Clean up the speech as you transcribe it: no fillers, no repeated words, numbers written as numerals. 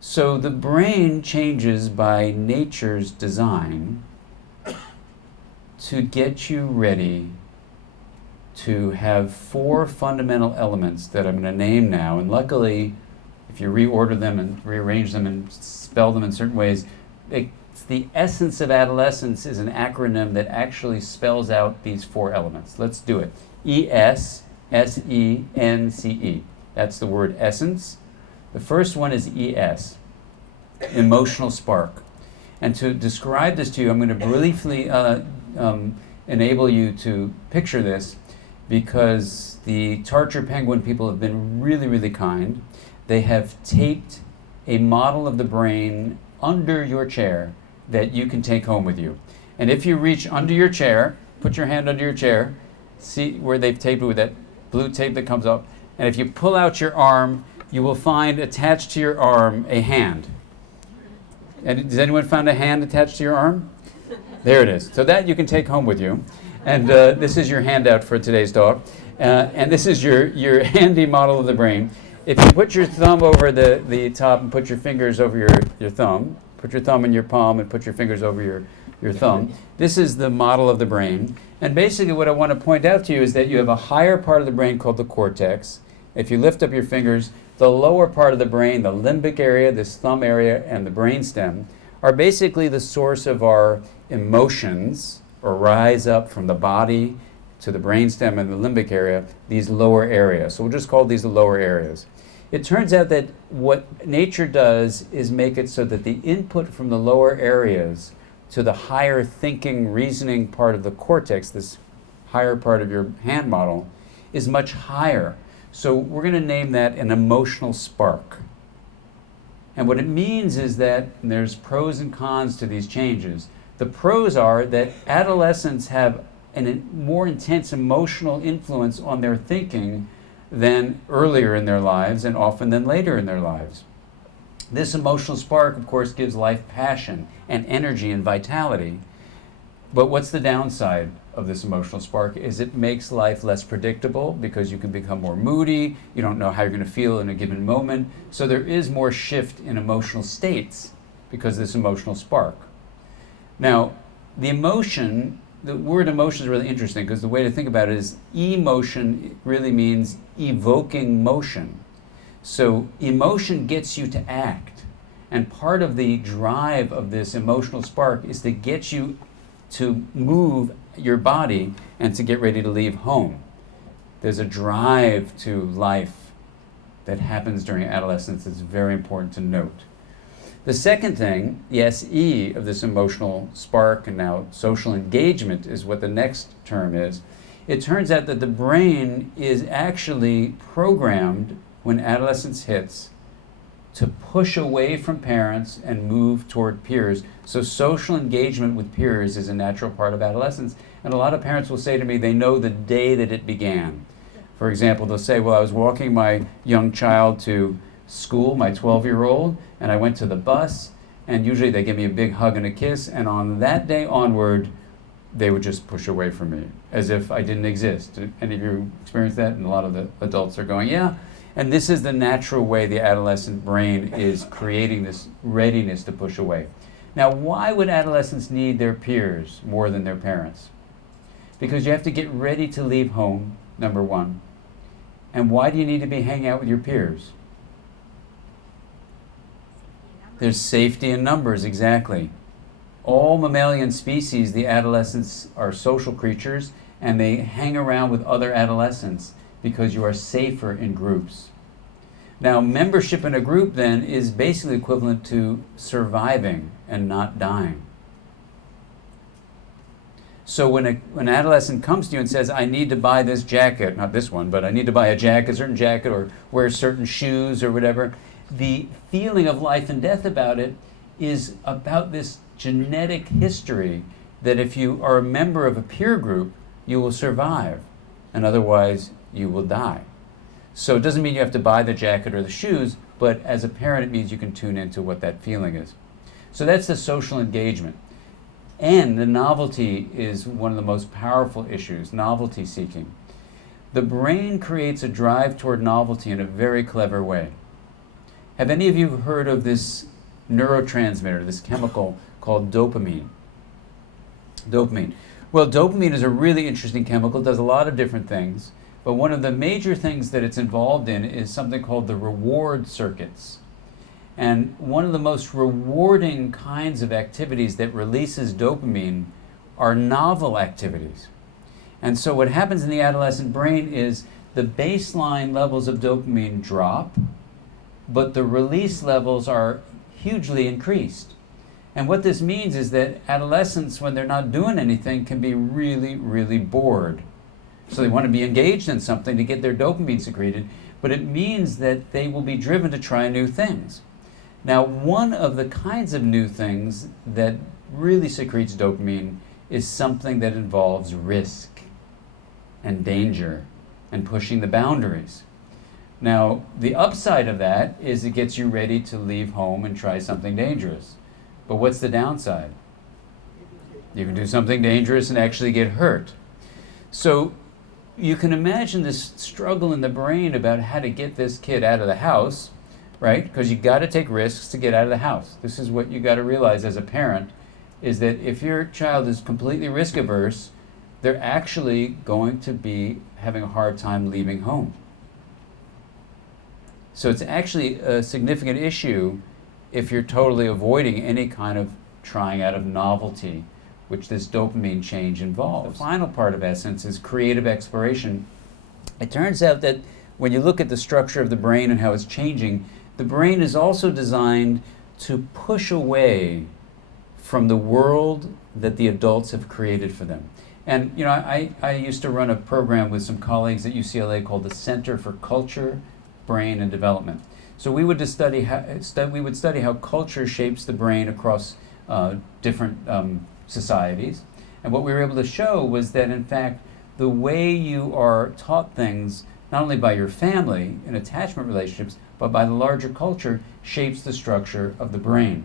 So the brain changes by nature's design to get you ready to have four fundamental elements that I'm going to name now. And luckily, if you reorder them and rearrange them and spell them in certain ways, it's the Essence of Adolescence is an acronym that actually spells out these four elements. Let's do it. ESSENCE. That's the word essence. The first one is ES, emotional spark. And to describe this to you, I'm going to briefly enable you to picture this, because the Tarcher Penguin people have been really, really kind. They have taped a model of the brain under your chair that you can take home with you. And if you reach under your chair, put your hand under your chair, see where they've taped it with that blue tape that comes up, and if you pull out your arm, you will find attached to your arm a hand. And has anyone found a hand attached to your arm? There it is. So that you can take home with you. And this is your handout for today's talk. And this is your handy model of the brain. If you put your thumb over the top and put your fingers over your thumb, put your thumb in your palm and put your fingers over your thumb, this is the model of the brain. And basically what I want to point out to you is that you have a higher part of the brain called the cortex. If you lift up your fingers, the lower part of the brain, the limbic area, this thumb area, and the brainstem, are basically the source of our emotions, or rise up from the body to the brainstem and the limbic area, these lower areas. So we'll just call these the lower areas. It turns out that what nature does is make it so that the input from the lower areas to the higher thinking, reasoning part of the cortex, this higher part of your hand model, is much higher. So we're going to name that an emotional spark. And what it means is that, and there's pros and cons to these changes. The pros are that adolescents have a more intense emotional influence on their thinking than earlier in their lives, and often than later in their lives. This emotional spark, of course, gives life passion and energy and vitality. But what's the downside of this emotional spark is it makes life less predictable, because you can become more moody, you don't know how you're going to feel in a given moment. So there is more shift in emotional states because of this emotional spark. Now, the word emotion is really interesting, because the way to think about it is emotion really means evoking motion. So emotion gets you to act. And part of the drive of this emotional spark is to get you to move your body and to get ready to leave home. There's a drive to life that happens during adolescence that's very important to note. The second thing, the SE of this emotional spark, and now social engagement is what the next term is. It turns out that the brain is actually programmed when adolescence hits to push away from parents and move toward peers. So social engagement with peers is a natural part of adolescence. And a lot of parents will say to me they know the day that it began. For example, they'll say, well, I was walking my young child to school, my 12-year-old, and I went to the bus, and usually they give me a big hug and a kiss, and on that day onward, they would just push away from me, as if I didn't exist. Did any of you experience that? And a lot of the adults are going, yeah. And this is the natural way the adolescent brain is creating this readiness to push away. Now, why would adolescents need their peers more than their parents? Because you have to get ready to leave home, number one. And why do you need to be hanging out with your peers? There's safety in numbers, exactly. All mammalian species, the adolescents are social creatures, and they hang around with other adolescents because you are safer in groups. Now, membership in a group then is basically equivalent to surviving and not dying. So when an adolescent comes to you and says, I need to buy this jacket, not this one, but I need to buy a certain jacket, or wear certain shoes or whatever, the feeling of life and death about it is about this genetic history that if you are a member of a peer group, you will survive, and otherwise you will die. So it doesn't mean you have to buy the jacket or the shoes, but as a parent it means you can tune into what that feeling is. So that's the social engagement. And the novelty is one of the most powerful issues, novelty seeking. The brain creates a drive toward novelty in a very clever way. Have any of you heard of this neurotransmitter, this chemical called dopamine? Dopamine. Well, dopamine is a really interesting chemical. It does a lot of different things. But one of the major things that it's involved in is something called the reward circuits. And one of the most rewarding kinds of activities that releases dopamine are novel activities. And so what happens in the adolescent brain is the baseline levels of dopamine drop, but the release levels are hugely increased. And what this means is that adolescents, when they're not doing anything, can be really, really bored. So they want to be engaged in something to get their dopamine secreted, but it means that they will be driven to try new things. Now, one of the kinds of new things that really secretes dopamine is something that involves risk and danger and pushing the boundaries. Now, the upside of that is it gets you ready to leave home and try something dangerous. But what's the downside? You can do something dangerous and actually get hurt. So you can imagine this struggle in the brain about how to get this kid out of the house, right? Because you've got to take risks to get out of the house. This is what you got to realize as a parent, is that if your child is completely risk averse, they're actually going to be having a hard time leaving home. So it's actually a significant issue if you're totally avoiding any kind of trying out of novelty, which this dopamine change involves. The final part of ESSENCE is creative exploration. It turns out that when you look at the structure of the brain and how it's changing, the brain is also designed to push away from the world that the adults have created for them. And you know, I used to run a program with some colleagues at UCLA called the Center for Culture, Brain, and Development. So we would study how culture shapes the brain across different societies. And what we were able to show was that, in fact, the way you are taught things, not only by your family and attachment relationships, but by the larger culture, shapes the structure of the brain.